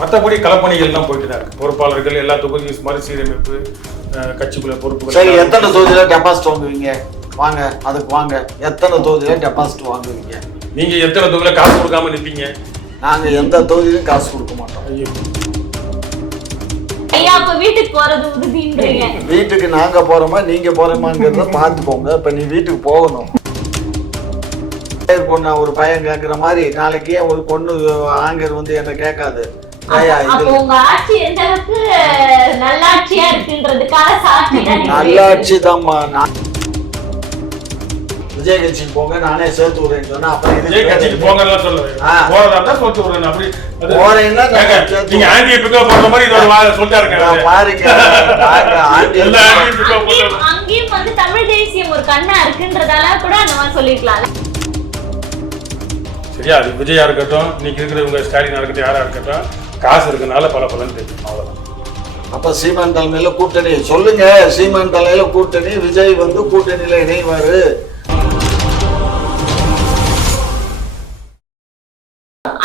மற்றபடி களப்பணிகள்லாம் போயிட்டு தான் இருக்கு. பொறுப்பாளர்கள் எல்லா தொகுதியும் மறுசீரமைப்பு கட்சிக்குள்ள சரி பொறுப்புகள் எத்தனை தொகுதியில டெபாசிட் வாங்குவீங்க? வாங்க அதுக்கு வாங்க. எத்தனை தொகுதியில டெபாசிட் வாங்குவீங்க? நீங்க எத்தனை தொகுதியில காசு கொடுக்காம நிப்பீங்க? நாங்க எந்த தொகுதியிலும் காசு கொடுக்க மாட்டோம். ஐயோ. வீட்டுக்கு போறது உறுதின்றீங்க. வீட்டுக்கு நாங்க போறோமா நீங்க போறோமாங்கிறத பார்த்துக்கோங்க இப்ப நீ வீட்டுக்கு போகணும். பொண்ணு ஒரு பையன் கேட்குற மாதிரி நாளைக்கு ஏன் ஒரு பொண்ணு ஆங்கர் வந்து என்ன கேட்காது. அப்ப உங்க ஆட்சி எந்த அளவுக்கு நல்லாட்சியா இருக்குன்றதுக்கான சாட்சி தான் நீங்க. நல்லாட்சி தான்மா. நான் விஜய் கட்சிக்கு போங்க நானே சேர்த்து விடுறேன்னு சொன்னா அப்புறம் விஜய் கட்சிக்கு போங்கலாம் சொல்லுவேன். போறதா இருந்தா விடுறேன் அப்படி போறேன்னா நீங்க பிக்கப் போடுற மாதிரி இது ஒரு வா- சொல்லிட்டா நான் இருக்காங்க பாருங்க ஆண்டி எல்லா பிக்கப் போடுறது அங்கேயும் வந்து தமிழ் தேசியம் ஒரு கண்ணா இருக்குன்றதால கூட அந்த மாதிரி சரியா அது விஜயா இருக்கட்டும் இன்னைக்கு இருக்கிறவங்க ஸ்டாலினா இருக்கட்டும் யாரா இருக்கட்டும் காசு இருக்கனால பல பலன் தெரியும் அவ்வளவுதான். அப்ப சீமான் தலைமையில கூட்டணி. சொல்லுங்க சீமான் தலைமையில கூட்டணி. விஜய் வந்து கூட்டணியில இணைவாரு.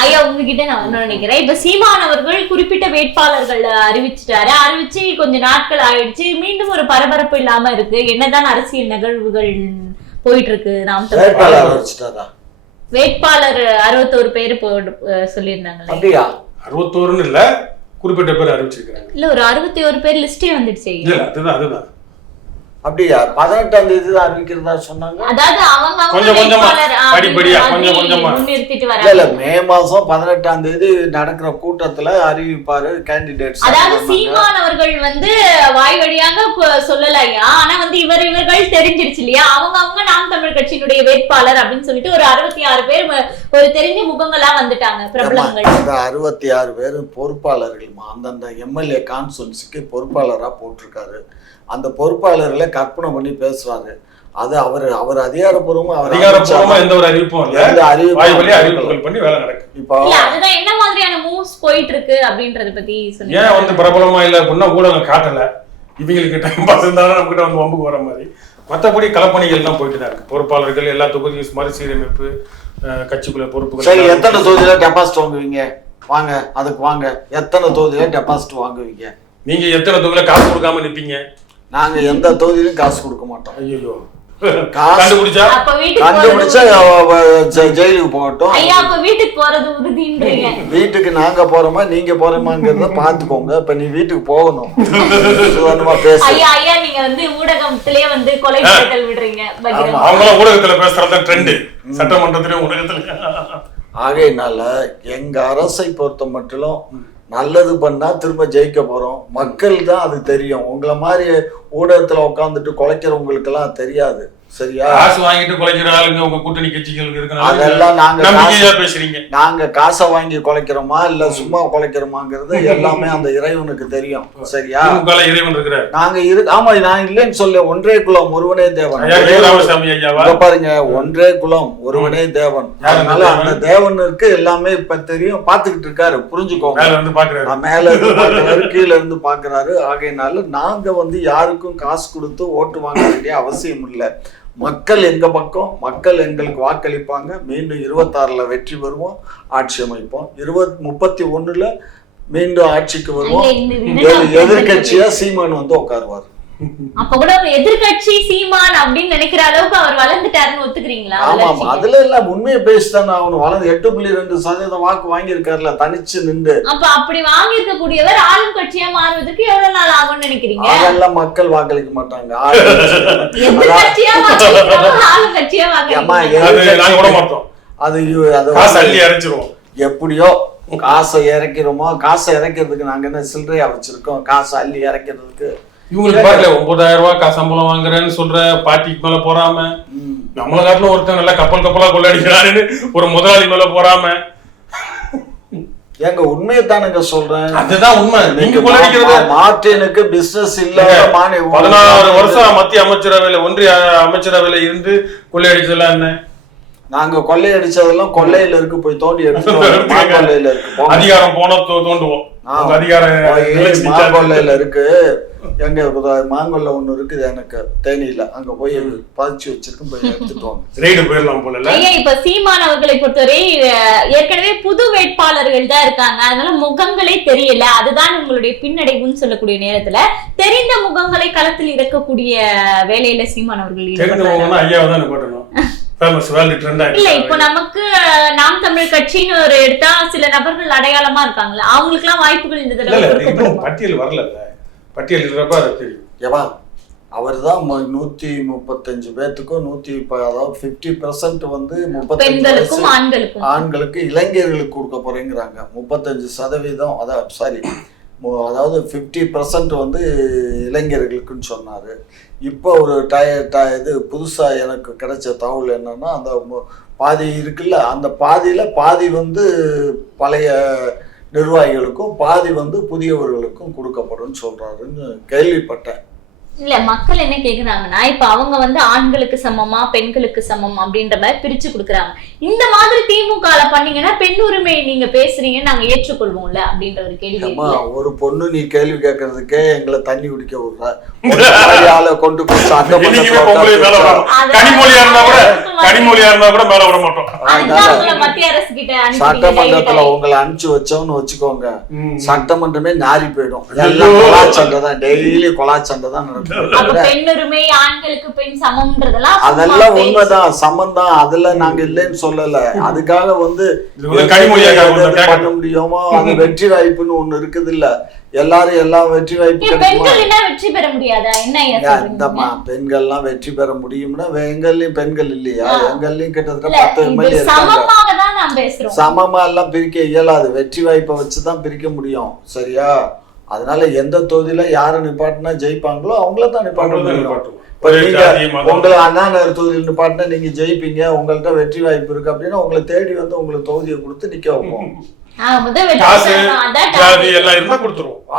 ஐயா உங்ககிட்ட நான் ஒண்ணு நினைக்கிறேன். இப்ப சீமான் அவர்கள் குறிப்பிட்ட வேட்பாளர்கள் அறிவிச்சிட்டாரு. அறிவிச்சு கொஞ்ச நாட்கள் ஆயிடுச்சு. மீண்டும் ஒரு பரபரப்பு இல்லாம இருக்கு. என்னதான் அரசியல் நிகழ்வுகள் போயிட்டு இருக்கு நாம் வேட்பாளர் வேட்பாளர் அறுபத்தோரு பேர் சொல்லியிருந்தாங்களே அப்படியா? அறுபத்தோருன்னு இல்ல குறிப்பிட்ட பேர் அறிவிச்சிருக்கிறாங்க. இல்ல ஒரு அறுபத்தி ஒரு பேர் லிஸ்டே வந்துடுச்சு. இல்ல அதுதான் அதுதான். அப்படியா? பதினெட்டாம் தேதி தான் அறிவிக்கிறதா சொன்னாங்க? அதாவது அவங்க கொஞ்சம் படிப்படியா, இல்ல மே மாசம் பதினெட்டாம் தேதி நடக்கிற கூட்டத்துல அறிவிப்பாரு கேண்டிடேட்ஸ் அதாவது சீமான் அவர்கள் வந்து வாய் வழியாக சொல்லலையா ஆனா வந்து இவர் இவர்கள் தெரிஞ்சிருச்சு இல்லையா? அவங்க அவங்க நாம் தமிழ் கட்சியினுடைய வேட்பாளர் அப்படின்னு சொல்லிட்டு ஒரு அறுபத்தி ஆறு பேர் ஒரு தெரிஞ்ச முகங்களா வந்துட்டாங்க பிரபலங்கள். அந்த அறுபத்தி ஆறு பேர் பொறுப்பாளர்கள்மா. அந்தந்த எம்எல்ஏ கான்ஸ்டுவன்சிக்கு பொறுப்பாளரா போட்டிருக்காரு. அந்த பொறுப்பாளர்களை கற்பனை பண்ணி பேசுவாரு அது அவர் அவர் அதிகாரப்பூர்வமா அவர் அதிகாரப்பூர்வமா எந்த ஒரு அறிவிப்பும் இல்ல. எந்த கொடுக்கல. அறிவிப்புகள் பண்ணி வேலை நடக்கும் இப்போ இல்ல அதுதான் என்ன மாதிரியான மூவ்ஸ் போயிட்டு இருக்கு அப்படின்றத பத்தி ஏன் வந்து பிரபலமா இல்ல அப்படின்னா ஊடகம் காட்டல. இவங்களுக்கு டைம் பாஸ் இருந்தாலும் நம்ம கிட்ட வந்து வம்புக்கு வர மாதிரி. மற்றபடி களப்பணிகள் தான் போயிட்டு தான் இருக்கு. பொறுப்பாளர்கள் எல்லா தொகுதியும் மறுசீரமைப்பு கட்சிக்குள்ள பொறுப்புகள் சரி எத்தனை தொகுதியில டெபாசிட் வாங்குவீங்க? வாங்க அதுக்கு வாங்க. எத்தனை தொகுதியில டெபாசிட் வாங்குவீங்க? நீங்க எத்தனை தொகுதியில காசு கொடுக்காம நிப்பீங்க? நாங்க எந்த தொகுதியிலும் காசு கொடுக்க மாட்டோம். ஐயோ காசு- கண்டுபிடிச்சா? அப்ப வீட்டுக்கு கண்டுபிடிச்சா ஜெயிலுக்கு போகட்டும். வீட்டுக்கு போறது வீட்டுக்கு நாங்க போறோமா நீங்க போறோமாங்கிறத பாத்துக்கோங்க. இப்ப நீ வீட்டுக்கு போகணும். சுதந்திரமா பேசு. ஐயா ஐயா நீங்க வந்து ஊடகத்திலேயே வந்து கொலை செய்தல் விடுறீங்க அவங்களும் ஊடகத்துல பேசுறதுதான் ட்ரெண்டு சட்டமன்றத்திலயும் ஊடகத்துல. ஆகையினால எங்க அரசை பொறுத்த மட்டிலும் நல்லது பண்ணால் திரும்ப ஜெயிக்க போகிறோம் மக்கள் தான் அது தெரியும். உங்களை மாதிரி ஊடகத்தில் உட்காந்துட்டு குலைக்கிறவங்களுக்கெல்லாம் தெரியாது. சரியா? காசு வாங்கிட்டு குலைக்கிற ஆளுங்க உங்க கூட்டணி கட்சிகளுக்கு இருக்கனால அதெல்லாம் நாங்க பேசுறீங்க. நாங்க காசை வாங்கி குலைக்கிறோமா இல்ல சும்மா குலைக்கிறோமாங்கிறது எல்லாமே அந்த இறைவனுக்கு தெரியும். சரியா? இறைவன் இருக்கிறார். நாங்க இரு ஆமா நான் இல்லைன்னு சொல்ல ஒன்றே குலம் ஒருவனே தேவன். பாருங்க ஒன்றே குலம் ஒருவனே தேவன். அதனால அந்த தேவன்? தேவனுக்கு எல்லாமே இப்ப தெரியும். பாத்துக்கிட்டு இருக்காரு. புரிஞ்சுக்கோங்க. மேல இருந்து பாக்குறாரு கீழ இருந்து பாக்குறாரு. ஆகையினால நாங்க வந்து யாருக்கும் காசு கொடுத்து ஓட்டு வாங்க வேண்டிய அவசியம் இல்லை. மக்கள் எங்க பக்கம்? மக்கள் எங்களுக்கு வாக்களிப்பாங்க. மீண்டும் இருபத்தாறுல வெற்றி பெறுவோம். ஆட்சி அமைப்போம். இருபத் முப்பத்தி ஒண்ணுல மீண்டும் ஆட்சிக்கு வருவோம். ஐயா, இந்த இதுதான் எதிர்- எதிர்க்கட்சியா சீமான் வந்து உட்காருவார். அப்ப கூட ஒரு எதிர்க்கட்சி சீமான் அப்படின்னு நினைக்கிற அளவுக்கு அவர் வளர்ந்துட்டாருன்னு ஒத்துக்கிறீங்களா? ஆமா? அதுல எல்லாம் உண்மையை பேசித்தானே அவனு வளர்ந்து எட்டு புள்ளி ரெண்டு சதவீதம் வாக்கு வாங்கியிருக்காருல தனிச்சு நின்று. அப்ப அப்படி வாங்கியிருக்க கூடியவர் ஆளும் கட்சியா மாறுவதற்கு எவ்வளவு நாள் ஆகும்னு நினைக்கிறீங்க? அதெல்லாம் மக்கள் வாக்களிக்க மாட்டாங்க. வாங்கியிருக்கவங்க ஆளும் கட்சியா வாங்கிருக்கீங்க அது அது எப்படியோ காசை இறக்கிறோமோ காசை இறக்கிறதுக்கு நாங்க என்ன சில்லறையா வச்சிருக்கோம்? காசை அள்ளி இறக்கிறதுக்கு இவங்களுக்கு பாருல ஒன்பதாயிரம் ரூபாய் காசு சம்பளம் வாங்குறேன்னு சொல்ற பாட்டிக்கு மேல போறாம. நம்மள காட்டுல ஒருத்தன் நல்லா கப்பல் கப்பலா கொள்ளடிக்கிறான்னு ஒரு முதலாளி மேல போறாம. ஏங்க உண்மையை தானுங்க சொல்றேன். அதுதான் உண்மை. நீங்க கொள்ளடிக்கிறது மா- மார்ட்டினுக்கு பிசினஸ் இல்ல பதினாறு வருஷம் மத்திய அமைச்சரவையில ஒன்றிய அமைச்சரவையில இருந்து கொள்ளையடிச்சதெல்லாம் என்ன? நாங்க கொள்ளையடிச்சதெல்லாம் கொள்ளையில இருக்கு போய் தோண்டி எடுத்துட்டு. மாங்கொல்லையில இருக்கு. அதிகாரம் போனா தோண்டுவோம். மாங்கொல்லையில இருக்கு. எங்க மாங்கொல்ல ஒண்ணு இருக்குது எனக்கு தேனியில. அங்க போய் பதிச்சு வச்சிருக்கேன் போய் எடுத்துட்டு போயிடலாம் போல இல்ல? ஐயா இப்ப சீமான் அவர்களை பொறுத்தவரை ஏற்கனவே புது வேட்பாளர்கள் தான் இருக்காங்க. அதனால முகங்களே தெரியல. அதுதான் உங்களுடைய பின்னடைவுன்னு சொல்லக்கூடிய நேரத்துல தெரிந்த முகங்களை களத்தில் இறக்கக்கூடிய வேலையில சீமான் அவர்கள் தெரிஞ்சவங்கன்னா ஐயாவை தான் ஃபேமஸ் வேர்ல்டு ட்ரெண்ட் இல்ல ஆயிடுச்சு இப்போ நமக்கு நாம் தமிழ் கட்சின்னு ஒரு எடுத்தா சில நபர்கள் அடையாளமா இருக்காங்கல்ல அவங்களுக்கு எல்லாம் வாய்ப்புகள் இந்த இல்ல தடவை இல்ல இன்னும் பட்டியல் வரல பட்டியல் இருக்கிறப்ப அது தெரியும். ஏவா அவர் தான் நூத்தி முப்பத்தஞ்சு பேத்துக்கும் நூத்தி அதாவது பிப்டி பெர்சன்ட் வந்து முப்பத்தஞ்சு பெண்களுக்கும் வயசு ஆண்களுக்கும். ஆண்களுக்கு இளைஞர்களுக்கு கொடுக்க போறேங்கிறாங்க. முப்பத்தஞ்சு சதவீதம் அதான் சாரி அதாவது ஃபிஃப்டி பர்சன்ட் வந்து இளைஞர்களுக்குன்னு சொன்னார். இப்போ ஒரு டய ட இது புதுசாக எனக்கு கிடைச்ச தகவல் என்னென்னா அந்த பாதி இருக்குல்ல அந்த பாதியில் பாதி வந்து பழைய நிர்வாகிகளுக்கும் பாதி வந்து புதியவர்களுக்கும் கொடுக்கப்படும் சொல்கிறாருன்னு கேள்விப்பட்டேன். இல்ல மக்கள் என்ன கேக்குறாங்கன்னா இப்ப அவங்க வந்து ஆண்களுக்கு சமமா பெண்களுக்கு சமம் அப்படின்ற மாதிரி பிரிச்சு கொடுக்குறாங்க. இந்த மாதிரி திமுக பண்ணீங்கன்னா பெண் உரிமை நீங்க பேசுறீங்க நாங்க ஏற்றுக்கொள்வோம்ல அப்படின்ற ஒரு கேள்வி. ஒரு பொண்ணு நீ கேள்வி கேட்கறதுக்கே எங்களை தண்ணி குடிக்க விடுற. ஒரு மாதிரி ஆளை கொண்டு மத்திய அரசு கிட்ட சட்டமன்றத்துல உங்களை அனுப்பிச்சு வச்சோம்னு வச்சுக்கோங்க. சட்டமன்றமே நாரி போயிடும். எல்லாம் கொலாச்சண்டை தான். டெய்லி கொலாச்சண்டை தான் நடக்கும். பெண் உரிமை ஆண்களுக்கு பெண் சமம்ன்றதெல்லாம் சும்மா அதெல்லாம். உண்மைதான் சமந்தான் அதுல நாங்க இல்லைன்னு சொல்லல. அதுக்காக வந்து. பண்ண முடியுமோ அது வெற்றி வாய்ப்புன்னு ஒண்ணு இருக்குது இல்ல எல்லாரும் எல்லாம் வெற்றி வாய்ப்பு வெற்றி பெற முடியாதா? என்ன பெண்கள்லாம் வெற்றி பெற முடியும்னா எங்கள்லயும் பெண்கள் இல்லையா. எங்கள்லயும் கிட்டத்தட்ட பத்து எம்எல்ஏ இருக்காங்க. சமமாக தான் நான் பேசுறோம். சமமா எல்லாம் பிரிக்க இயலாது. வெற்றி வாய்ப்பை வச்சுதான் பிரிக்க முடியும். சரியா? அதனால எந்த தொகுதியில யாரு நிப்பாட்டினா ஜெயிப்பாங்களோ அவங்கள தான் நிப்பாட்ட அவங்கள தான் முடியும் நிப்பாட்டுவோம். இப்ப ஒரே நீங்க ஜாதி, மதம். உங்களை அண்ணா நகர் தொகுதியில் நிப்பாட்டினா நீங்க ஜெயிப்பீங்க உங்கள்ட்ட வெற்றி வாய்ப்பு இருக்கு அப்படின்னா உங்களை தேடி வந்து உங்களுக்கு தொகுதியை கொடுத்து நிக்க வைப்போம்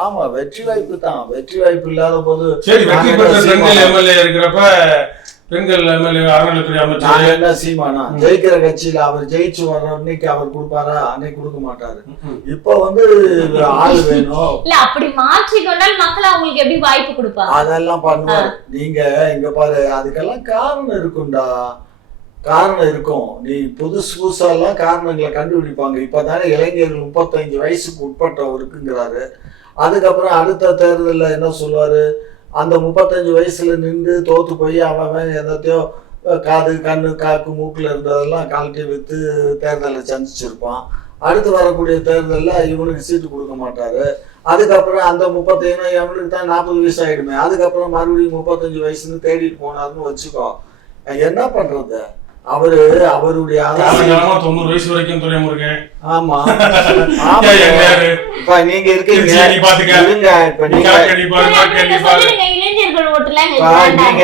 ஆமா வெற்றி வாய்ப்பு தான் வெற்றி வாய்ப்பு இல்லாத போது சரி வெற்றி பெற்ற? எம்எல்ஏ இருக்கிறப்ப பெண்கள் எம்எல்ஏ அறநிலைத்துறை அமைச்சர் என்ன சீமானா? ஜெயிக்கிற கட்சியில அவர் ஜெயிச்சு வர்ற அன்னைக்கு அவர் கொடுப்பாரா? அன்னைக்கு கொடுக்க மாட்டாரு. இப்ப வந்து ஆள் வேணும். இல்ல அப்படி மாற்றி கொண்டால் மக்கள் அவங்களுக்கு எப்படி வாய்ப்பு கொடுப்பாங்க? அதெல்லாம் பண்ணுவாரு. நீங்க இங்க பாரு அதுக்கெல்லாம் காரணம் இருக்கும்டா. காரணம் இருக்கும். நீ புதுசு புதுசாலாம் காரணங்களை கண்டுபிடிப்பாங்க. இப்பதானே இளைஞர்கள் முப்பத்தஞ்சு வயசுக்கு உட்பட்டவருக்குங்கிறாரு. அதுக்கப்புறம் அடுத்த தேர்தல்ல என்ன சொல்லுவாரு? அந்த முப்பத்தஞ்சு வயசுல நின்று தோத்து போய் அவன் எதத்தையோ காது கண்ணு காக்கு மூக்கில் இருந்ததெல்லாம் கழட்டி விற்று தேர்தலை சந்திச்சிருப்பான். அடுத்து வரக்கூடிய தேர்தலில் இவனுக்கு சீட்டு கொடுக்க மாட்டார். அதுக்கப்புறம் அந்த முப்பத்தேழு இவனுக்கு தான் நாற்பது வயசு ஆகிடுமே அதுக்கப்புறம் மறுபடியும் முப்பத்தஞ்சு வயசுன்னு தேடிட்டு போனாருன்னு வச்சுக்கோ. என்ன பண்ணுறது அவரு அவருடைய தொண்ணூறு வயசு வரைக்கும் துறைமுருகன் ஆமா? இப்ப நீங்க இருக்கீங்க. இப்ப நீங்க.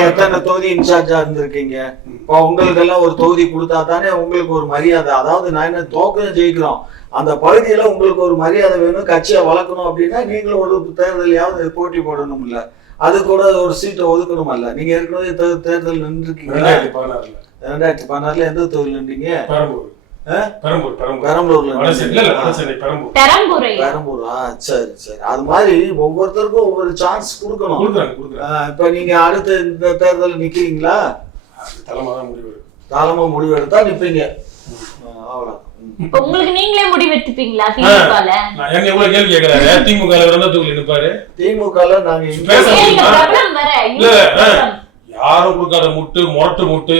எத்தனை தொகுதி இன்சார்ஜா இருந்திருக்கீங்க? இப்போ உங்களுக்கு எல்லாம் ஒரு தொகுதி கொடுத்தா தானே உங்களுக்கு ஒரு மரியாதை. அதாவது நான் என்ன தோக்கணும் ஜெயிக்கிறோம். அந்த பகுதியில உங்களுக்கு ஒரு மரியாதை வேணும் கட்சியை வளர்க்கணும் அப்படின்னா நீங்களும் ஒரு தேர்தலையாவது போட்டி போடணும்ல. அது கூட ஒரு சீட்டை ஒதுக்கணுமல்ல. நீங்க ஏற்கனவே தேர்தல் ரெண்டாயிரத்தி பதினாறுல. ரெண்டாயிரத்தி பதினாறுல எந்த தொகுதியில் நின்றீங்க பெரம்பூர். ஆ? பெரம்பூர் பெரம்பூர். பெரம்பலூர்ல வடசென்னை இல்ல இல்ல நின்றீங்களா? வடசென்னை பெரம்பூர். பெரம்பூர். சரி சரி. அது மாதிரி ஒவ்வொருத்தருக்கும் ஒவ்வொரு சான்ஸ் கொடுக்கணும். கொடுக்குறாங்க கொடுக்குறாங்க. ஆ, இப்ப நீங்க அடுத்த இந்த தேர்தல் நிக்கிறீங்களா? தலைமை தான் முடிவு. தாளமா முடிவு எடுத்தா நிப்பீங்க. அவ்வளவுதான். ம். இப்ப உங்களுக்கு நீங்களே முடிவெடுத்துப்பீங்களா திமுகல? நான் என்ன இவ்வளவு கேள்வி கேட்கிறாரு. திமுக இருந்தா தொகுதியில் நிப்பாரு? திமுகல நாங்க. யாரும் கொடுக்காத முட்டு முரட்டு முட்டு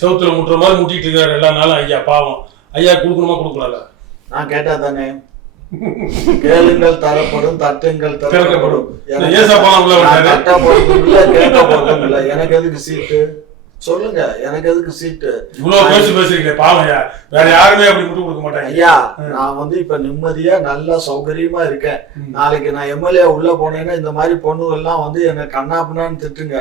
செவுத்துல முட்டுற மாதிரி முட்டிட்டு இருக்காரு. எல்லா நாளும் ஐயா பாவம். ஐயா கொடுக்கணுமா கொடுக்கல நான் கேட்டா தானே? கேளுங்கள் தரப்படும் தட்டுங்கள் திறக்கப்படும். எனக்கு எதுக்கு சீட்டு? சொல்லுங்க எனக்கு எதுக்கு சீட்டு? இவ்வளவு பேசி பேசுறீங்க பாவம் ஐயா. வேற யாருமே அப்படி முட்டு கொடுக்க மாட்டாங்க. ஐயா நான் வந்து இப்ப நிம்மதியா நல்லா சௌகரியமா இருக்கேன். நாளைக்கு நான் எம்எல்ஏ உள்ள போனேன்னா இந்த மாதிரி பொண்ணுகள்லாம் வந்து என்ன கண்ணாப்புனான்னு திட்டுங்க?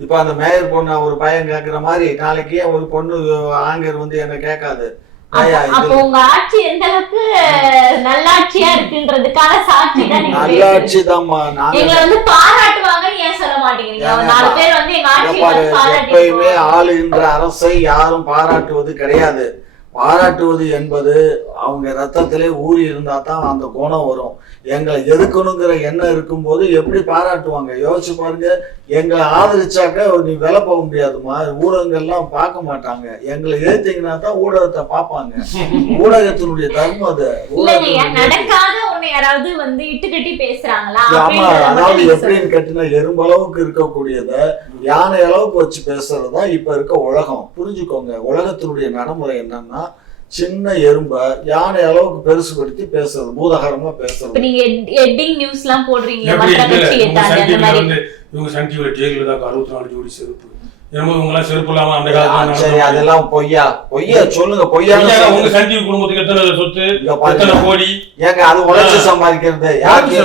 இப்ப அந்த மேயர் பொண்ணு ஒரு பையன் கேக்குற மாதிரி நாளைக்கு ஒரு பொண்ணு ஆங்கர் வந்து என்ன கேட்காது அப்ப- உங்க ஆட்சி எந்த அளவுக்கு நல்லாட்சியா இருக்குன்றதுக்கான சாட்சி தான் நீங்க பேசுறது. நல்லாட்சி தான்மா நாங்க எங்களை வந்து பாராட்டுவாங்கன்னு ஏன் சொல்ல மாட்டேங்கிறீங்க? ஒரு ஏங்க, நாலு பா- பேர் வந்து எங்க இங்க ஆட்சியை பாரு, வந்து பாராட்டி எப்பயுமே ஆளுகின்ற அரசை யாரும் பாராட்டுவது கிடையாது. பாராட்டுவது என்பது அவங்க ரத்தத்திலே ஊறி இருந்தா தான் அந்த குணம் வரும். எங்களை எதுக்கணுங்கிற எண்ணம் இருக்கும்போது எப்படி பாராட்டுவாங்க? யோசிச்சு பாருங்க. எங்களை ஆதரிச்சாக்க நீ விலை போக முடியாதுமா ஊடகங்கள்லாம் பார்க்க மாட்டாங்க. எங்களை ஏத்தீங்கன்னா தான் ஊடகத்தை பார்ப்பாங்க. ஊடகத்தினுடைய தர்மம் அது. ஆமா அதாவது எப்படின்னு கேட்டீங்கன்னா எறும்பு அளவுக்கு இருக்கக்கூடியத யானை அளவுக்கு வச்சு பேசுறதுதான் இப்ப இருக்க உலகம். புரிஞ்சுக்கோங்க உலகத்தினுடைய நடைமுறை என்னன்னா சின்ன எறும்ப யானை அளவுக்கு பெருசுபடுத்தி பேசுறது பூதகரமா இப்ப பேசுறது நீங்க ஹெட்டிங் நியூஸ் எல்லாம் போடுறீங்க சன் டிவில இவங்க சன் டிவில ஜெயலலிதாக்கு அறுபத்தி நாலு ஜோடி செருப்பு. அதெல்லாம் பொய்யா? பொய்யா சொல்லுங்க பொய்யா உங்க சன் டிவி குடும்பத்துக்கு எத்தனை சொத்து. எத்தனை கோடி? ஏங்க அது உழைச்சு சம்பாதிக்கிறது. யாருக்கு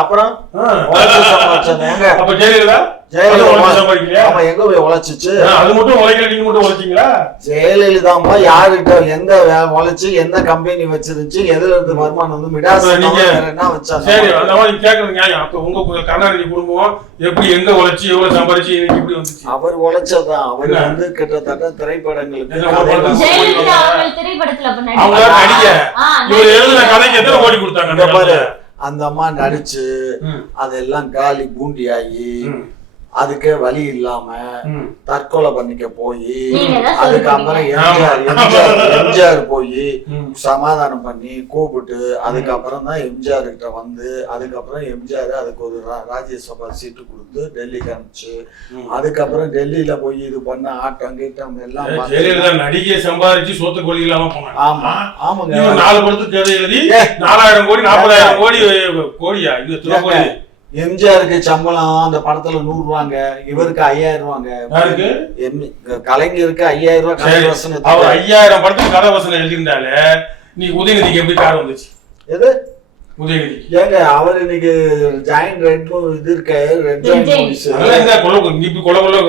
அப்புறம்? ஆ. உழைச்சு சம்பாதிச்சது. ஏங்க? அப்ப ஜெயலலிதா அது ஜெயலலிதா உழைச்சு சம்பாதிக்கலையா? ஆமா எங்க போய் உழைச்சிச்சு ஆ, அது மட்டும் உழைக்கல நீங்க மட்டும் உழைச்சீங்களா ஜெயலலிதாம்மா யாருகிட்ட எந்த வே- உழைச்சு எந்த கம்பெனி வச்சிருந்துச்சு எதுல இருந்து வருமானம் வந்து மிடாஸ் நீங்க- என்ன வச்சாங்க சரி அந்த மாதிரி கேக்குறது நியாயம் அப்ப உங்க கருணாநிதி குடும்பம் எப்படி எங்க உழைச்சு எவ்வளவு சம்பாரிச்சு இப்படி வந்துச்சு அவர் உழைச்சதான் அவர்? வந்து கிட்டத்தட்ட திரைப்படங்களுக்கு அவங்க. நடிகை. இவர் எழுதின. கதைக்கு எத்தனை கோடி கொடுத்தாங்க அந்த அம்மா நடிச்சு அதெல்லாம் காலி பூண்டியாகி ம், அதுக்கே வழி இல்லாம. தற்கொலை பண்ணிக்க போய் அதுக்கப்புறம். எம்ஜிஆர் எம்ஜிஆர் எம்ஜிஆர் போய். சமாதானம் பண்ணி கூப்பிட்டு அதுக்கப்புறம் தான் எம்ஜிஆர் கிட்ட வந்து அதுக்கப்புறம் எம்ஜிஆர் அதுக்கு ஒரு ரா- ராஜ்யசபா சீட்டு கொடுத்து டெல்லிக்கு அனுப்பிச்சு. அதுக்கப்புறம் டெல்லியில போய் இது பண்ண ஆட்டம் கீட்டம் எல்லாம் நடிகை சம்பாரிச்சு சொத்து கொள்ளி இல்லாம போனாங்க ஆமா ஆமாங்க நாலு படத்துக்கு எழுதி. நாலாயிரம் கோடி நாற்பதாயிரம் கோடி கோடியா இது கோடி எம்ஜிஆருக்கு சம்பளம் அந்த படத்துல நூறு ரூபாங்க இவருக்கு ஐயாயிரம் ரூபாங்க கலைஞருக்கு ஐயாயிரம் ரூபாய் சரி. கலை அவர் ஐயாயிரம் படத்துக்கு கதை வசனம் எழுதியிருந்தாலே நீ உதயநிதிக்கு எப்படி கார் வந்துச்சு எது உதயநிதி ஏங்க அவர் இன்னைக்கு ஜாயின் ரெட் இது இருக்க ரெட். ஜாயின் அதெல்லாம் இந்த கொலை இப்படி கொலை கொலை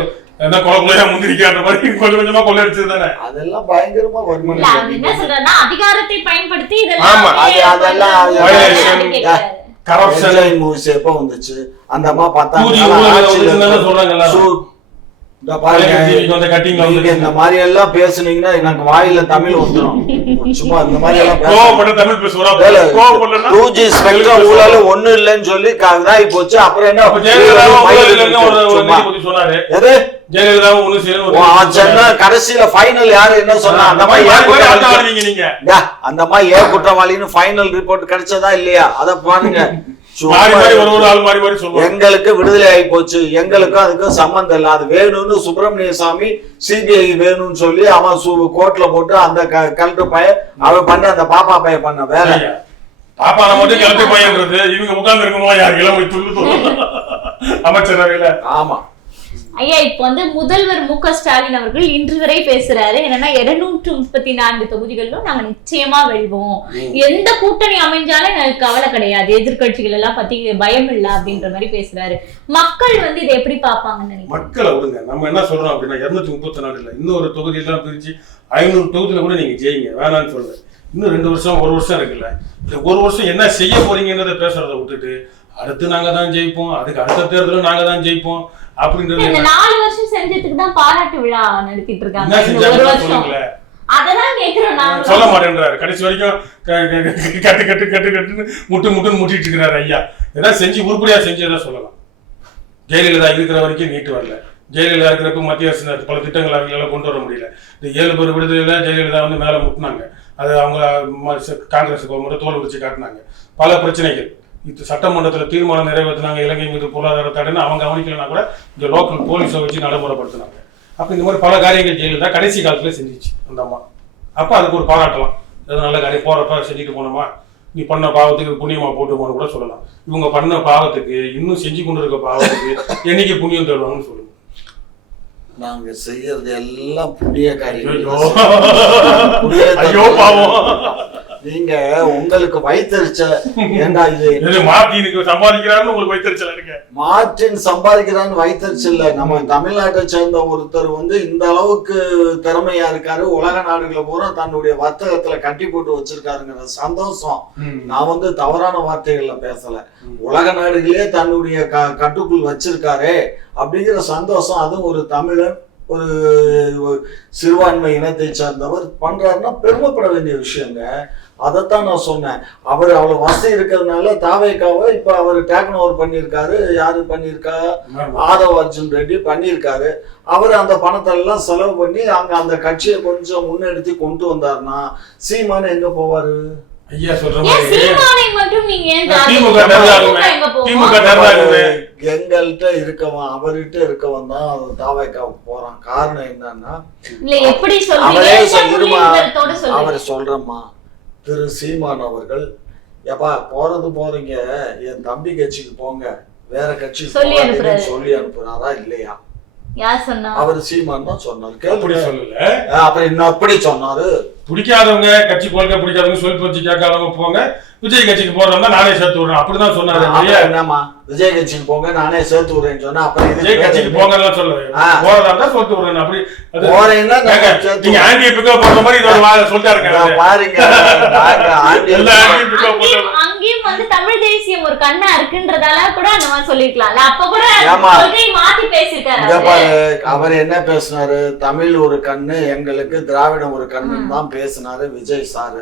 என்ன கொலை கொலையா முந்திரிக்கான்ற மாதிரி கொஞ்சம் கொஞ்சமா கொள்ளை அடிச்சது தானே அதெல்லாம் பயங்கரமா இல்ல, வருமானம் அது என்ன சொல்றேன்னா அதிகாரத்தை பயன்படுத்தி. இதெல்லாம் அதெல்லாம். கரப்ஷன் மூவிஸ் எப்போ வந்துச்சு? அந்த அம்மா பத்தாம் இந்த பாருங்க. இந்த மாதிரி எல்லாம் பேசுனீங்கன்னா எனக்கு வாயில தமிழ் வந்துடும் சும்மா இந்த மாதிரி எல்லாம். கோவப்படலன்னா? 2G ஸ்பெக்ட்ரம் ஊழல் ஒண்ணு இல்லைன்னு சொல்லி இதாகி போச்சு. அப்புறம் என்ன? கடைசியில ஃபைனல் யாரு? என்ன சொன்னா? அந்த மாதிரி டா, அந்த மாதிரி ஏன் குற்றவாளின்னு ஃபைனல் ரிப்போர்ட் கிடைச்சதா இல்லையா? அத பாருங்க. எங்களுக்கு விடுதலை ஆகி போச்சு. எங்களுக்கும் அதுக்கும் சம்பந்தம் இல்லை. அது வேணும்னு சுப்பிரமணிய சாமி சிபிஐ வேணும்னு சொல்லி அவன் சு- கோர்ட்ல போட்டு அந்த க- கலெக்டர் பைய அவன் பண்ண அந்த பாப்பா பைய பண்ண வேலை. பாப்பா நம்ம மட்டும் கிளப்பி பையன்றது இவங்க உட்கார்ந்து இருக்கணும் யார் இளமை துள்ளு அமைச்சரவையில. ஆமா. ஐயா இப்ப வந்து முதல்வர் மு க ஸ்டாலின் அவர்கள் இன்று வரை பேசுறாரு. என்னன்னா இருநூற்று முப்பத்தி நான்கு தொகுதிகளிலும் நாங்க நிச்சயமா வெல்வோம். எந்த கூட்டணி அமைஞ்சாலும் எனக்கு கவலை கிடையாது. எதிர்க்கட்சிகள் எல்லாம் பத்தி பயம் இல்ல அப்படின்ற மாதிரி பேசுறாரு. மக்கள் வந்து இதை எப்படி பாப்பாங்கன்னு மக்களை விடுங்க. நம்ம என்ன சொல்றோம் அப்படின்னா இருநூத்தி முப்பத்தி நாலு இல்ல இன்னொரு தொகுதியெல்லாம் பிரிச்சு ஐநூறு தொகுதியில கூட நீங்க ஜெயிங்க. வேணாம்னு சொல்லுங்க இன்னும் ரெண்டு வருஷம் ஒரு வருஷம் இருக்குல்ல. இந்த ஒரு வருஷம் என்ன செய்ய போறீங்கன்றத பேசுறத விட்டுட்டு அடுத்து நாங்க தான் ஜெயிப்போம். அதுக்கு அடுத்த தேர்தலும் நாங்க தான் ஜெயிப்போம். அப்படின்றது? நாலு வருஷம் செஞ்சதுக்கு தான் பாராட்டு விழா நடத்திட்டு இருக்காங்க. கேக்குறோம் சொல்ல மாட்டேன்றாரு. கடைசி வரைக்கும் கட்டு கட்டு கட்டு கட்டுன்னு முட்டு முட்டுன்னு முட்டிட்டு இருக்கிறாரு ஐயா. ஏதாவது செஞ்சு உருப்படியா செஞ்சு எதாவது சொல்லலாம். ஜெயலலிதா இருக்கிற வரைக்கும் நீட்டு வரல. ஜெயலலிதா இருக்கிறப்ப மத்திய அரசு பல திட்டங்கள் அவங்களால கொண்டு வர முடியல. இந்த ஏழு பேர் விடுதலையில ஜெயலலிதா வந்து மேல முட்டினாங்க. அது அவங்க ஒரு முறை தோல் உரிச்சு காட்டினாங்க. பல பிரச்சனைகள். இது சட்டமன்றத்தில் தீர்மானம் நிறைவேற்றினாங்க இலங்கை மீது பொருளாதார தடைன்னு அவங்க கவனிக்கலனா கூட இந்த லோக்கல் போலீஸை வச்சு நடைமுறைப்படுத்தினாங்க. அப்ப இந்த மாதிரி பல காரியங்கள் ஜெயலலிதா கடைசி காலத்துல செஞ்சுச்சு அந்த அம்மா. அப்ப அதுக்கு ஒரு பாராட்டலாம். அது நல்ல காரியம் போறப்ப செஞ்சுட்டு போனோமா? நீ பண்ண பாவத்துக்கு புண்ணியமா போட்டு போன கூட சொல்லலாம். இவங்க பண்ண பாவத்துக்கு இன்னும் செஞ்சு கொண்டு இருக்க பாவத்துக்கு என்னைக்கு புண்ணியம் தருவாங்கன்னு சொல்லுங்க. நாங்க செய்யறது எல்லாம் புண்ணிய காரியம் ஐயோ பாவம். நீங்க உங்களுக்கு வைத்தறிச்ச ஏண்டா இது? மார்டினுக்கு சம்பாதிக்கிறாருன்னு உங்களுக்கு வைத்தறிச்சல் இருக்கு. மார்டின் சம்பாதிக்கிறான்னு வைத்தறிச்சல்ல நம்ம தமிழ்நாட்டை சேர்ந்த ஒருத்தர் வந்து இந்த அளவுக்கு திறமையா இருக்காரு. உலக நாடுகளை பூரா தன்னுடைய வர்த்தகத்துல கட்டி போட்டு வச்சிருக்காருங்கிற சந்தோஷம் நான் வந்து தவறான வார்த்தைகள்ல பேசல. உலக நாடுகளே தன்னுடைய க கட்டுக்குள் வச்சிருக்காரே அப்படிங்கிற சந்தோஷம் அதுவும் ஒரு தமிழன் ஒரு ஒரு சிறுபான்மை இனத்தை சார்ந்தவர் பண்றாருன்னா பெருமைப்பட வேண்டிய விஷயங்க. அதைத்தான் நான் சொன்னேன். அவர் அவ்வளவு வசதி இருக்கிறதுனால தாவேக்காவை இப்ப அவர் டேக்கன் ஓவர் பண்ணியிருக்காரு. யாரு பண்ணியிருக்கா? ஆதவ் அர்ஜுன் ரெட்டி பண்ணியிருக்காரு. அவர் அந்த பணத்தை எல்லாம் செலவு பண்ணி அங்க அந்த கட்சியை கொஞ்சம் முன்னெடுத்து கொண்டு வந்தாருன்னா சீமான் எங்க போவாரு? ஐயா சொல்ற. எங்கள்கிட்ட இருக்கவன் அவர்கிட்ட இருக்கவன் தான் அது தாவேக்காவுக்கு போறான். காரணம் என்னன்னா இல்ல எப்படி சொல்றீங்க? அவரே சொல்றீங்க அவர் சொல்றம்மா. திரு சீமான் அவர்கள் எப்பா போறது போறீங்க. என் தம்பி கட்சிக்கு போங்க. வேற கட்சிக்கு சொல்லி அனுப்புறாரா. இல்லையா? அவர் சீமான் தான் சொன்னார். அப்படி கேள்வி சொல்லல அப்புறம் இன்னும் அப்படி சொன்னாரு. பிடிக்காதவங்க கட்சி கொள்கை பிடிக்காதவங்க சொல்லி போச்சு கேட்காதவங்க போங்க. விஜய் கட்சிக்கு போறவங்க நானே சேர்த்து விடுறேன். அப்படிதான் சொன்னாரு? என்னம்மா? விஜய் கட்சிக்கு போங்க நானே சேர்த்து விடுறேன்னு சொன்னா அப்புறம் விஜய் கட்சிக்கு பேரு போங்கலாம் சொல்லல ஆ. போறதா இருந்தா சேர்த்து விடுறேன் அப்படி போறேன்னா நாங்க ஆன்டி பிக்கப் போடுற மாதிரி இதோட இதோ அவரு. பாருங்க ஆண்டி பிக்கப் போடுறது அங்கேயும் வந்து தமிழ் தேசியம் ஒரு கண்ணா இருக்குன்றதால கூட அந்த மாதிரி சொல்லிருக்கலாம்ல. அப்ப கூட மாத்தி பேசிருக்காரு அவரு. பாரு அவர் என்ன பேசினாரு? தமிழ் ஒரு கண்ணு எங்களுக்கு திராவிடம் ஒரு கண்ணுன்னு தான் பேசினாரு விஜய் சாரு.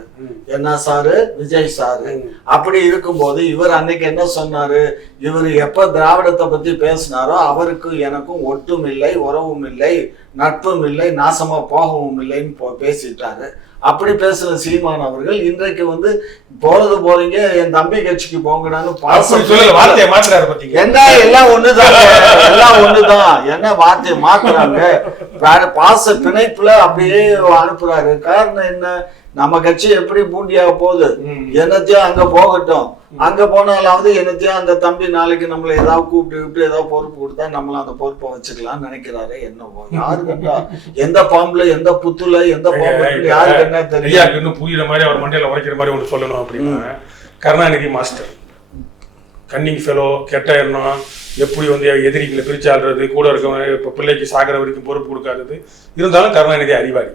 என்ன சாரு? விஜய் சாரு. அப்படி இருக்கும்போது இவர் அன்னைக்கு என்ன சொன்னாரு? இவர் எப்ப திராவிடத்தை பத்தி பேசினாரோ அவருக்கு எனக்கும் ஒட்டும் இல்லை உறவும் இல்லை நட்பும் இல்லை நாசமா போகவும் இல்லைன்னு பேசிட்டாரு. அப்படி பேசுற சீமான் அவர்கள் இன்றைக்கு வந்து போறது போறீங்க என் தம்பி கட்சிக்கு போங்கடான்னு பாசம் வார்த்தையை மாத்துறாரு பாத்தீங்க என்ன எல்லாம் ஒண்ணுதான் எல்லாம் ஒண்ணுதான். என்ன வார்த்தையை மாத்துறாங்க? பாச பிணைப்புல அப்படியே அனுப்புறாரு. காரணம் என்ன? நம்ம கட்சி எப்படி பூண்டியாக போகுது. என்னத்தையும் அங்க போகட்டும். அங்க போனாலாவது என்னத்தையும் அந்த தம்பி நாளைக்கு நம்மள ஏதாவது கூப்பிட்டு கூப்பிட்டு ஏதாவது பொறுப்பு கொடுத்தா நம்மள அந்த பொறுப்பை வச்சுக்கலாம்னு நினைக்கிறாரு என்னவோ. யாரு கண்டா? எந்த பாம்புல எந்த புத்துல எந்த பாம்புல யாருக்கு என்ன தெரியும்? இன்னும் புரியுற மாதிரி அவர் மண்டையில உடைக்கிற மாதிரி ஒன்று சொல்லணும் அப்படின்னா கருணாநிதி மாஸ்டர். கன்னிங் ஃபெலோ கெட்ட எண்ணம் எப்படி வந்து எதிரிகளை பிரிச்சு ஆடுறது கூட இப்போ பிள்ளைக்கு சாகிற வரைக்கும் பொறுப்பு கொடுக்காதது இருந்தாலும் கருணாநிதி அறிவாளி.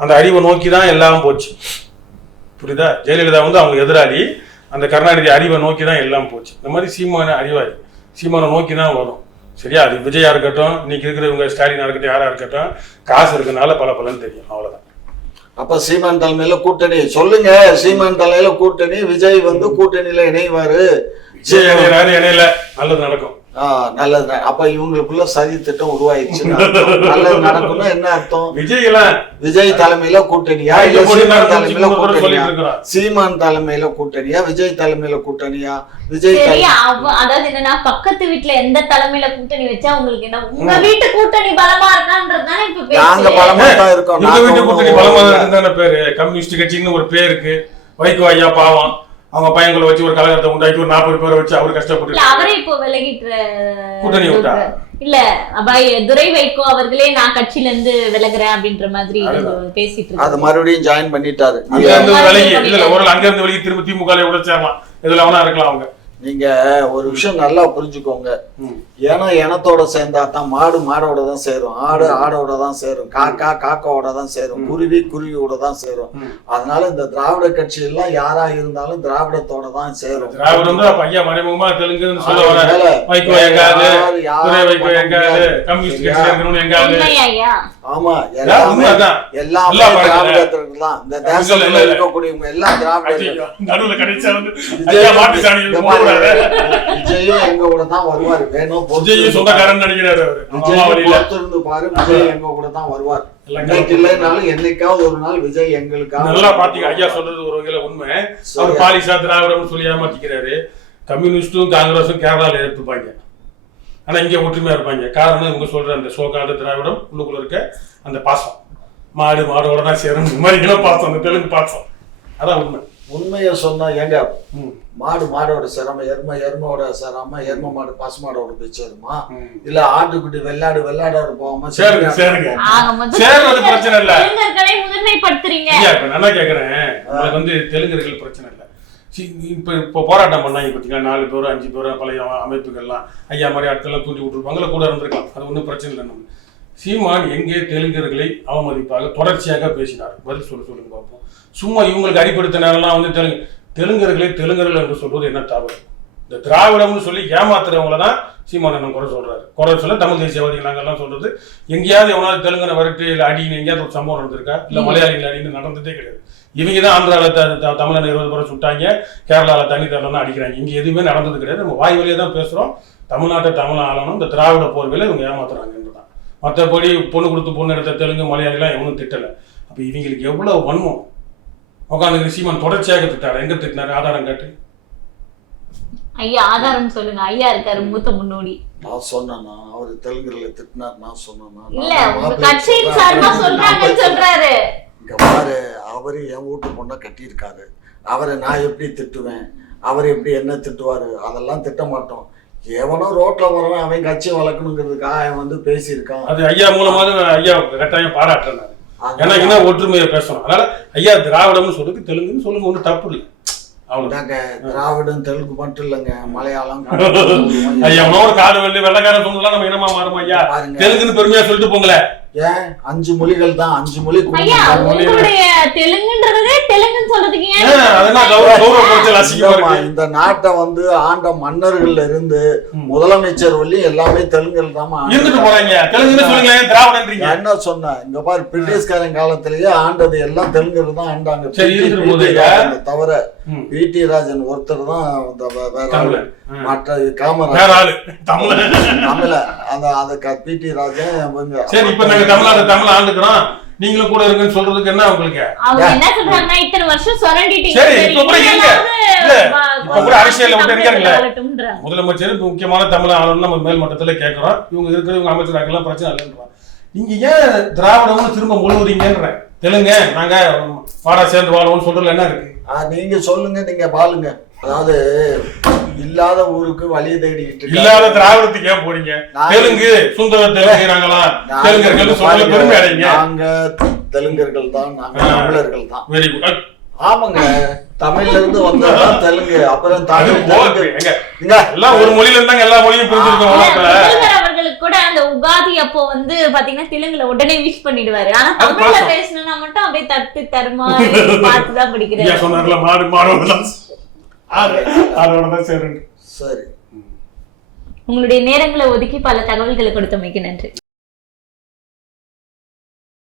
அந்த அறிவை நோக்கி தான் எல்லாம் போச்சு. புரியுதா? ஜெயலலிதா வந்து அவங்க எதிராளி. அந்த கருணாநிதி அறிவை நோக்கி தான் எல்லாம் போச்சு. இந்த மாதிரி சீமான அறிவாளி சீமானை நோக்கி தான் வரும். சரியா? அது விஜயா இருக்கட்டும் இன்னைக்கு இருக்கிறவங்க ஸ்டாலினா இருக்கட்டும் யாரா இருக்கட்டும் காசு இருக்கனால பல பலன் தெரியும். அவ்வளவுதான். அப்ப சீமான் தலைமையில கூட்டணி. சொல்லுங்க சீமான் தலைமையில கூட்டணி. விஜய் வந்து கூட்டணியில இணைவாரு. இணையில. நல்லது நடக்கும். நல்லது அப்ப இவங்களுக்குள்ள சதி திட்டம் உருவாயிடுச்சு நல்லது நடக்கும்னா என்ன அர்த்தம்? விஜய் விஜய் தலைமையில கூட்டணியா? இல்ல சீமான் தலைமையில கூட்டணியா? சீமான் தலைமையில கூட்டணியா? விஜய் தலைமையில கூட்டணியா? விஜய் அதாவது என்னன்னா பக்கத்து வீட்டுல எந்த தலைமையில கூட்டணி வச்சா உங்களுக்கு என்ன உங்க வீட்டு கூட்டணி பலமா இருக்கான்றதுதானே இப்ப நாங்க பலமா தான் இருக்கோம். வீட்டு கூட்டணி பலமா இருக்குதான பேரு? கம்யூனிஸ்ட் கட்சின்னு ஒரு பேருக்கு. வைகோ ஐயா பாவம். அவங்க பையங்களை வச்சு ஒரு கழகத்தை உண்டாக்கி ஒரு நாற்பது பேரை வச்சு அவர் இல்ல கஷ்டப்பட்டு அவரே இப்போ விலகிட்டு கூட்டணி விட்டா? இல்ல அபாய் துரை வைகோ அவர்களே நான் கட்சியில இருந்து விலகுறேன் அப்படின்ற மாதிரி. பேசிட்டு அது மறுபடியும் ஜாயின் பண்ணிட்டாரு. அங்க இருந்து விலகி இல்ல ஒரு அங்க இருந்து வெளியே திரும்ப திமுக சேரலாம். இதுல அவனா இருக்கலாம் அவங்க. நீங்க ஒரு விஷயம் நல்லா புரிஞ்சுக்கோங்க. ஏன்னா இனத்தோட சேர்ந்தா தான் மாடு மாடோட தான் சேரும். ஆடு ஆடோட தான் சேரும். காக்கா காக்காவோட தான் சேரும். குருவி குருவியோட தான் சேரும். அதனால இந்த திராவிட கட்சி எல்லாம் யாரா இருந்தாலும் திராவிடத்தோட தான் சேரும். திராவிடம் ஐயா மறைமுகமா தெலுங்குன்னு சொல்ல வர ஆமா எல்லாமே எல்லாமே. திராவிடத்திற்கு தான். இந்த தேசத்துல. இருக்கக்கூடியவங்க எல்லாம் திராவிடர்கள். விஜயும் எங்க கூட தான் வருவார். வேணும் விஜய் பொறுத்திருந்து பாரு. சொந்தக்காரன் நடிக்கிறாரு பொறுத்திருந்து பாரு. விஜய் எங்க கூட தான் வருவார். இன்னைக்கு இல்லைனாலும் என்னைக்காவது ஒரு நாள் விஜய் எங்களுக்காக நல்லா பாத்தீங்க ஐயா சொல்றது ஒரு வகையில உண்மை. அவர்? பாலிசா திராவிடம்னு சொல்லி ஏமாத்திக்கிறாரு. கம்யூனிஸ்டும் காங்கிரஸும் கேரளால எடுத்துப்பாங்க ஆனா இங்க ஒற்றுமையா இருப்பாங்க. காரணம் இவங்க சொல்ற அந்த சோகாத திராவிடம் உள்ளுக்குள்ள இருக்க அந்த பாசம். மாடு மாடோட தான் சேரும் மாதிரி பாசம். அந்த தெலுங்கு பாசம். அதான் உண்மை. உண்மையை சொன்னா ஏங்க? ம். மாடு மாடோட சேராம எருமை எருமையோட சேராம எருமை மாடு பசு மாடோட போய் சேருமா ம். இல்ல ஆட்டுக்குட்டி வெள்ளாடு வெள்ளாடோட போகாம சேருங்க சேருங்க. சேர்றது பிரச்சனை இல்ல. இப்ப நல்லா கேக்குறேன். நம்மளுக்கு வந்து தெலுங்கர்கள் பிரச்சனை இல்லை. சி- இப்ப இப்போ போராட்டம் பண்ணாங்க பார்த்தீங்களா நாலு பேர் அஞ்சு பேர் பழைய அமைப்புகள்லாம். ஐயா மாதிரி அடுத்தெல்லாம் தூண்டி விட்டுருப்பாங்கள கூட இருந்திருக்கலாம். அது ஒன்றும் பிரச்சனை இல்லை நம்ம. சீமான் எங்கே தெலுங்கர்களை அவமதிப்பாக தொடர்ச்சியாக பேசினார். பதில் சொல்ல சொல்லுங்க பார்ப்போம் சும்மா இவங்களுக்கு அடிப்படுத்த நேரம்லாம் வந்து தெலுங்கு தெலுங்கர்களை தெலுங்கர்கள் என்று சொல்வது என்ன தவறு? இந்த திராவிடம்னு சொல்லி ஏமாத்துறவங்கள தான் சீமான் அண்ணன் குறை சொல்றாரு. குறை சொல்ல தமிழ் தேசியவாதிகள் நாங்கெல்லாம் சொல்றது எங்கேயாவது எவனாவது தெலுங்கனை வரட்டு இல்லை அடின்னு எங்கேயாவது ஒரு சம்பவம் நடந்திருக்கா? இல்லை மலையாளிகள் அடின்னு நடந்ததே கிடையாது. இவங்க தான் ஆந்திராவில் த தமிழனை இருபது பேரை சுட்டாங்க கேரளாவில் தண்ணி தரலாம் அடிக்கிறாங்க. இங்கே எதுவுமே நடந்தது கிடையாது. நம்ம வாய் வழியாக தான் பேசுகிறோம் தமிழ்நாட்டை தமிழ் ஆளணும். இந்த திராவிட போர்வையில் இவங்க ஏமாத்துறாங்கன்னு தான் மற்றபடி பொண்ணு கொடுத்து பொண்ணு எடுத்த தெலுங்கு மலையாளிலாம் எவனும் திட்டலை. அப்போ இவங்களுக்கு எவ்வளோ வன்மம்? உட்காந்து சீமான் தொடர்ச்சியாக திட்டாரு எங்க திட்டினாரு? ஆதாரம் காட்டு. ஐயா ஆதாரம் சொல்லுங்க. ஐயா இருக்காரு மூத்த முன்னோடி. நான் சொன்னேன்னா அவர் தெலுங்குல திட்டினார். நான் சொன்னேன்னா இல்ல கட்சியின். சார்பா சொல்றாங்கன்னு சொல்றாரு. இங்க பாரு அவரு என் வீட்டு பொண்ணை கட்டியிருக்காரு. அவரை நான் எப்படி திட்டுவேன்? அவர் எப்படி என்ன திட்டுவாரு? அதெல்லாம் திட்ட மாட்டோம். எவனோ ரோட்ல வரவன் அவன் கட்சியை வளர்க்கணுங்கிறதுக்காக அவன் வந்து பேசியிருக்கான். அது ஐயா மூலமாக ஐயா கட்டாயம் பாராட்டுறாரு ஏன்னா இன்னும் ஒற்றுமையை பேசணும். அதனால ஐயா திராவிடம்னு சொல்றது தெலுங்குன்னு சொல்லுங்க ஒன்றும் தப்பு இல்லை. அவ்வளவு நாங்க திராவிடம் தெலுங்கு மட்டும் இல்லைங்க மலையாளம் ஐயா ஒரு காடு வெள்ளி வெள்ளக்காரன் சொன்னதெல்லாம் நம்ம இனமா மாறும் ஐயா? தெலுங்குன்னு பெருமையா சொல்லிட்டு போங்களேன் ஏன்? அஞ்சு மொழிகள் தான் அஞ்சு மொழி இந்த நாட்டை வந்து ஆண்ட மன்னர்கள்ல இருந்து. முதலமைச்சர் வழி எல்லாமே தெலுங்குல தான் இருந்துட்டு போறாங்க. தெலுங்குன்னு சொல்லுங்களேன் திராவிடன்றீங்க? நான் என்ன சொன்னேன்? இங்க பாரு பிரிட்டிஷ்காரன் காலத்திலேயே ஆண்டது எல்லாம் தெலுங்குல தான் ஆண்டாங்க. தவிர ம். பிடி ராஜன் ஒருத்தர் தான் வேற. மற்ற காமராஜ். வேற ஆளு. தமிழன். தமிழ அந்த அந்த பிடி ராஜன் தமிழ்நாடு தமிழ் ஆண்டுக்கிறோம் நீங்களும் கூட இருக்குன்னு சொல்றதுக்கு என்ன உங்களுக்கு? அவங்க என்ன சொல்றாங்கன்னா இத்தனை வருஷம் சொரண்டிட்டீங்க சரி, சரி, இப்ப கூட இருங்க. இப்ப அரசியல்ல விட்டு இருக்காங்கல்ல. முதலமைச்சர் முக்கியமான தமிழ் ஆளுநர் நம்ம மேல் மட்டத்துல கேட்கிறோம் இவங்க இருக்கிற இவங்க அமைச்சராக்கெல்லாம் பிரச்சனை இல்லைன்றோம். நீங்க ஏன் திராவிடம்னு திரும்ப முழுவதுங்கன்ற தெலுங்க நாங்க வாடா சேர்ந்து வாழ்வோம்னு சொல்றதுல என்ன இருக்கு? நீங்க சொல்லுங்க நீங்க பாருங்க அதாவது இல்லாத ஊருக்கு வழியை தேடிக்கிட்டு. இல்லாத திராவிடத்துக்கு ஏன் போறீங்க? தெலுங்கு சுந்தர தெலுங்கு நாங்களாம் நாங்க தெலுங்கர்கள் சொல்ல பெருமை அடைங்க நாங்க தெலுங்கர்கள் தான் நாங்க. தமிழர்கள் தான். Very good. ஆமாங்க தமிழ்ல இருந்து வந்ததுதான் தெலுங்கு அப்புறம் தமிழ் எல்லாம் ஒரு மொழியில இருந்தாங்க எல்லா மொழியும் பிரிஞ்சிருக்கோம் கூட அந்த உகாதி அப்போ வந்து பாத்தீங்கன்னா தெலுங்குல உடனே விஷ் பண்ணிடுவாரு. ஆனா தமிழ்ல. பேசணும்னா மட்டும் அப்படியே தட்டு தருமா பார்த்துதான் படிக்கிறாரு சொன்னார்ல மாடு மாடோட தான் அதோட தான் சேருங்க சரி. உங்களுடைய நேரங்களை ஒதுக்கி பல தகவல்களை கொடுத்தமைக்கு நன்றி.